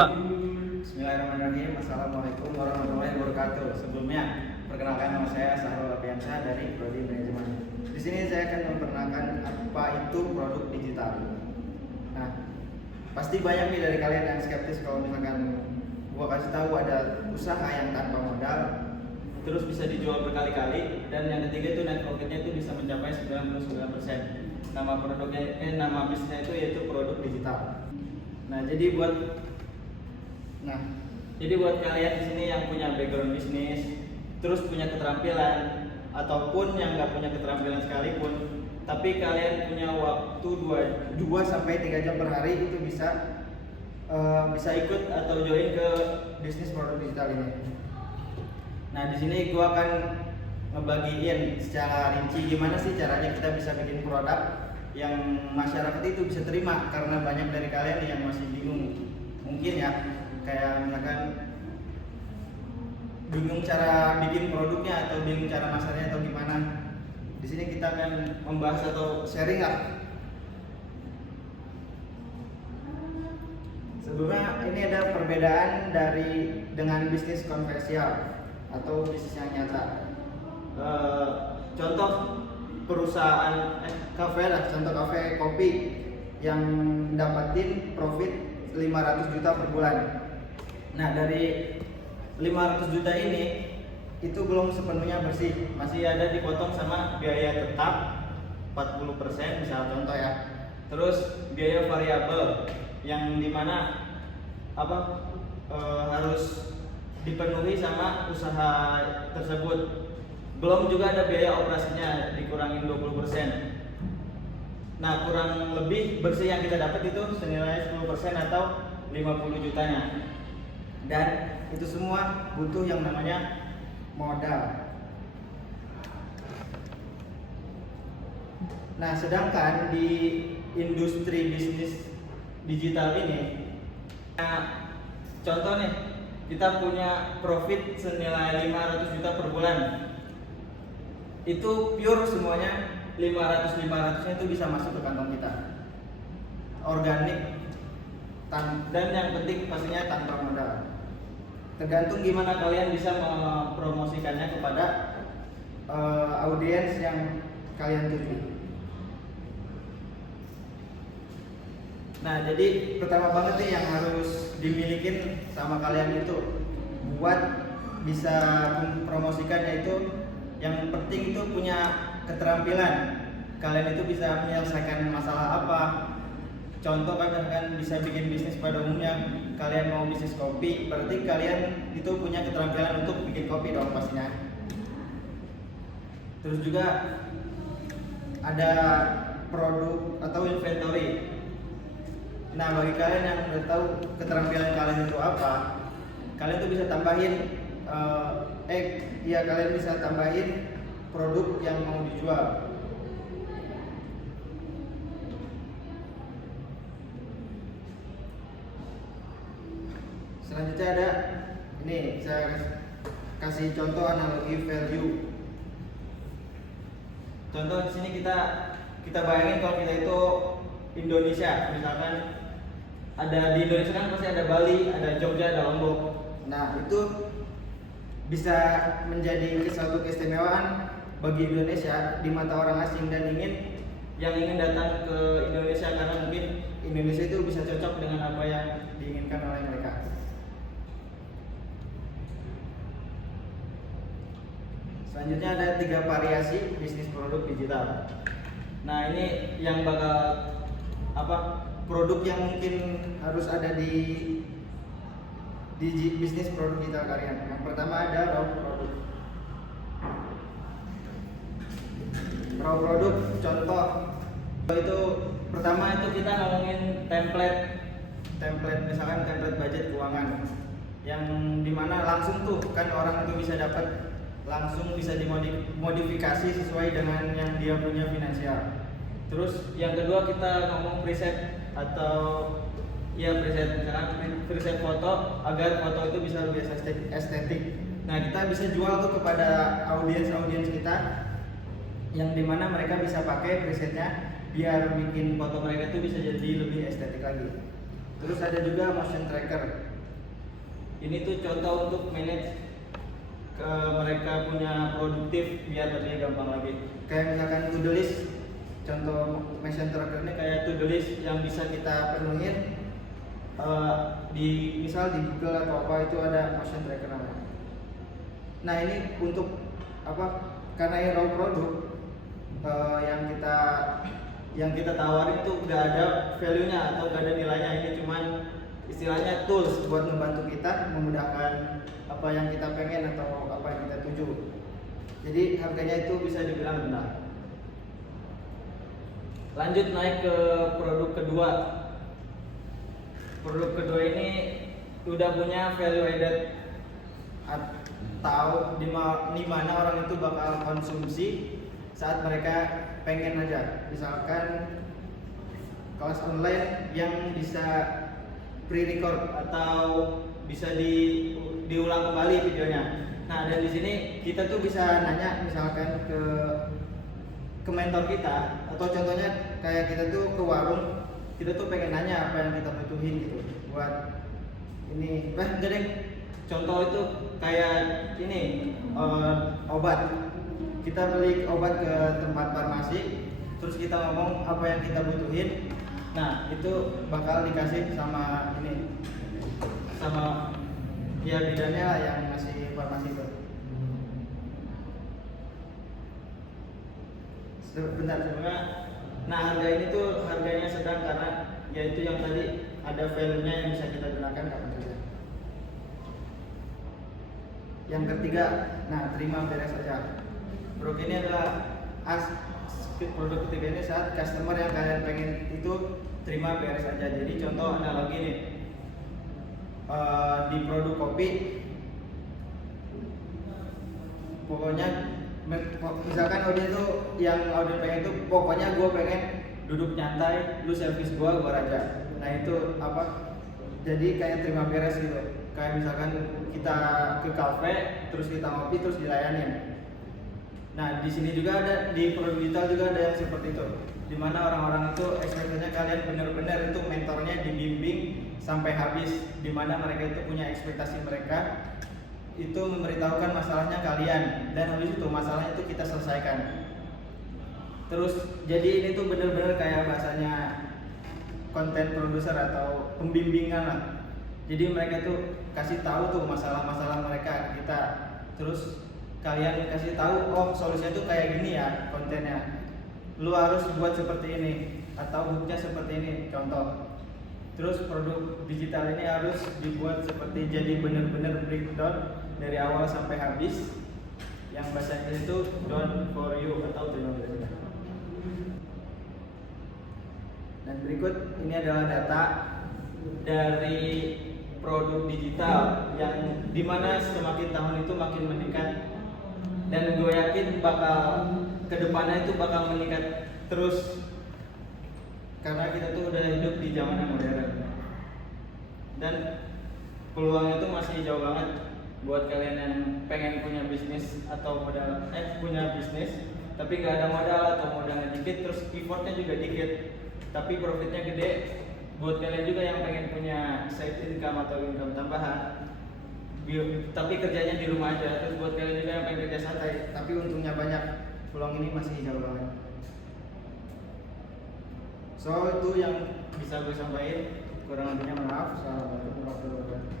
Bismillahirrahmanirrahim. Assalamualaikum warahmatullahi wabarakatuh. Sebelumnya, perkenalkan nama saya Sahrul Apiansyah dari Prodi Manajemen. Di sini saya akan memperkenalkan apa itu produk digital. Nah, pasti banyak nih dari kalian yang skeptis kalau misalkan gua kasih tahu ada usaha yang tanpa modal, terus bisa dijual berkali-kali, dan yang ketiga itu net profitnya itu bisa mencapai 99%. Nama bisnisnya itu yaitu produk digital. Nah, jadi buat kalian di sini yang punya background bisnis, terus punya keterampilan, ataupun yang nggak punya keterampilan sekalipun, tapi kalian punya waktu 2 sampai 3 jam per hari, itu bisa ikut atau join ke bisnis produk digital ini. Nah, di sini gua akan ngebagiin secara rinci gimana sih caranya kita bisa bikin produk yang masyarakat itu bisa terima, karena banyak dari kalian yang masih bingung. Mungkin ya, kayak misalkan bingung cara bikin produknya atau bingung cara masarnya atau gimana. Di sini kita akan membahas atau sharing lah. Sebelumnya, ini ada perbedaan dengan bisnis konvensional atau bisnis yang nyata. Contoh perusahaan contoh kafe kopi yang dapatin profit 500 juta per bulan. Nah, dari 500 juta ini itu belum sepenuhnya bersih, masih ada dipotong sama biaya tetap 40%, misal contoh ya. Terus biaya variabel yang dimana harus dipenuhi sama usaha tersebut. Belum juga ada biaya operasinya dikurangin 20%. Nah, kurang lebih bersih yang kita dapat itu senilai 10% atau 50 jutanya. Dan itu semua butuh yang namanya modal. Nah, sedangkan di industri bisnis digital ini, contoh nih, kita punya profit senilai 500 juta per bulan. Itu pure semuanya 500-nya itu bisa masuk ke kantong kita, organik, dan yang penting pastinya tanpa modal. Tergantung gimana kalian bisa mempromosikannya kepada audiens yang kalian tuju. Nah, jadi pertama banget nih yang harus dimilikin sama kalian itu buat bisa mempromosikannya itu, yang penting itu punya keterampilan. Kalian itu bisa menyelesaikan masalah apa. Contoh kan bisa bikin bisnis pada umumnya. Kalian mau bisnis kopi, berarti kalian itu punya keterampilan untuk bikin kopi dong pastinya. Terus juga ada produk atau inventory. Nah, bagi kalian yang udah tahu keterampilan kalian itu apa, kalian tuh bisa tambahin kalian bisa tambahin produk yang mau dijual. Selanjutnya ada ini, saya kasih contoh analogi value. Contoh di sini kita bayangin kalau kita itu Indonesia, misalkan ada di Indonesia kan pasti ada Bali, ada Jogja, ada Lombok. Nah, itu bisa menjadi suatu keistimewaan bagi Indonesia di mata orang asing dan yang ingin datang ke Indonesia, karena mungkin Indonesia itu bisa cocok dengan apa yang diinginkan oleh mereka. Selanjutnya ada 3 variasi bisnis produk digital. Nah, ini yang bakal produk yang mungkin harus ada di bisnis produk digital kalian. Yang pertama ada raw product. Raw product, contoh itu pertama itu kita ngomongin template, misalkan template budget keuangan, yang dimana langsung tuh kan orang itu bisa dapat langsung, bisa dimodifikasi sesuai dengan yang dia punya finansial. Terus yang kedua kita ngomong preset atau preset foto, agar foto itu bisa lebih estetik. Nah, kita bisa jual tuh kepada audiens kita, yang dimana mereka bisa pakai presetnya biar bikin foto mereka tuh bisa jadi lebih estetik lagi. Terus ada juga motion tracker. Ini tuh contoh untuk manage mereka punya produktif biar lebih gampang lagi. Kayak misalkan to-do list, contoh motion tracker ini kayak to-do list yang bisa kita penuhin di misal di Google atau apa itu ada motion tracker namanya. Nah ini untuk apa? Karena ini raw produk yang kita tawarin tuh gak ada value-nya atau gak ada nilainya. Ini cuman istilahnya tools buat membantu kita memudahkan apa yang kita pengen atau apa yang kita tuju. Jadi harganya itu bisa dibilang rendah. Lanjut naik ke produk kedua. Produk kedua ini udah punya value added atau di mana orang itu bakal konsumsi saat mereka pengen aja. Misalkan kelas online yang bisa pre-record atau bisa diulang kembali videonya. Nah, dan di sini kita tuh bisa nanya misalkan ke mentor kita, atau contohnya kayak kita tuh ke warung, kita tuh pengen nanya apa yang kita butuhin gitu buat ini. Enggak deh. Contoh itu kayak ini obat. Kita beli obat ke tempat farmasi, terus kita ngomong apa yang kita butuhin. Nah, itu bakal dikasih sama ini, sama ya bidannya lah yang ngasih farmasi itu. Sebenarnya, nah harga ini tuh harganya sedang karena yaitu yang tadi ada value-nya yang bisa kita gunakan kapan saja. Yang ketiga, nah terima beres saja. Produk ini adalah produk ketiga ini saat customer yang kalian pengen itu terima beres saja. Jadi contoh analogi nih, di produk kopi, pokoknya misalkan audien tuh yang audien pengen itu pokoknya gue pengen duduk nyantai, lu servis gue raja. Nah itu apa? Jadi kayak terima beres gitu. Kayak misalkan kita ke kafe, terus kita ngopi, terus dilayanin. Nah di sini juga ada, di produk digital juga ada yang seperti itu, dimana orang-orang itu ekspektasinya kalian benar-benar itu mentornya dibimbing sampai habis, dimana mereka itu punya ekspektasi mereka itu memberitahukan masalahnya kalian, dan habis itu masalahnya itu kita selesaikan. Terus jadi ini tuh benar-benar kayak bahasanya content producer atau pembimbingan lah. Jadi mereka tuh kasih tahu tuh masalah-masalah mereka ke kita, terus kalian kasih tahu, oh solusinya tuh kayak gini ya kontennya, lu harus buat seperti ini atau hooknya seperti ini contoh. Terus produk digital ini harus dibuat seperti jadi benar-benar breakdown dari awal sampai habis, yang bahasa Inggris itu done for you atau terima kasih. Dan berikut ini adalah data dari produk digital yang dimana semakin tahun itu makin meningkat, dan gue yakin bakal kedepannya itu bakal meningkat terus karena kita tuh udah hidup di zaman yang modern, dan peluangnya itu masih jauh banget buat kalian yang pengen punya bisnis atau punya bisnis tapi gak ada modal atau modalnya dikit, terus effortnya juga dikit tapi profitnya gede. Buat kalian juga yang pengen punya side income atau income tambahan tapi kerjanya di rumah aja, terus buat kalian juga yang pengen kerja santai tapi untungnya banyak, peluang ini masih jauh banget. So itu yang bisa gue sampaikan, kurang lebihnya maaf. Assalamualaikum warahmatullahi wabarakatuh.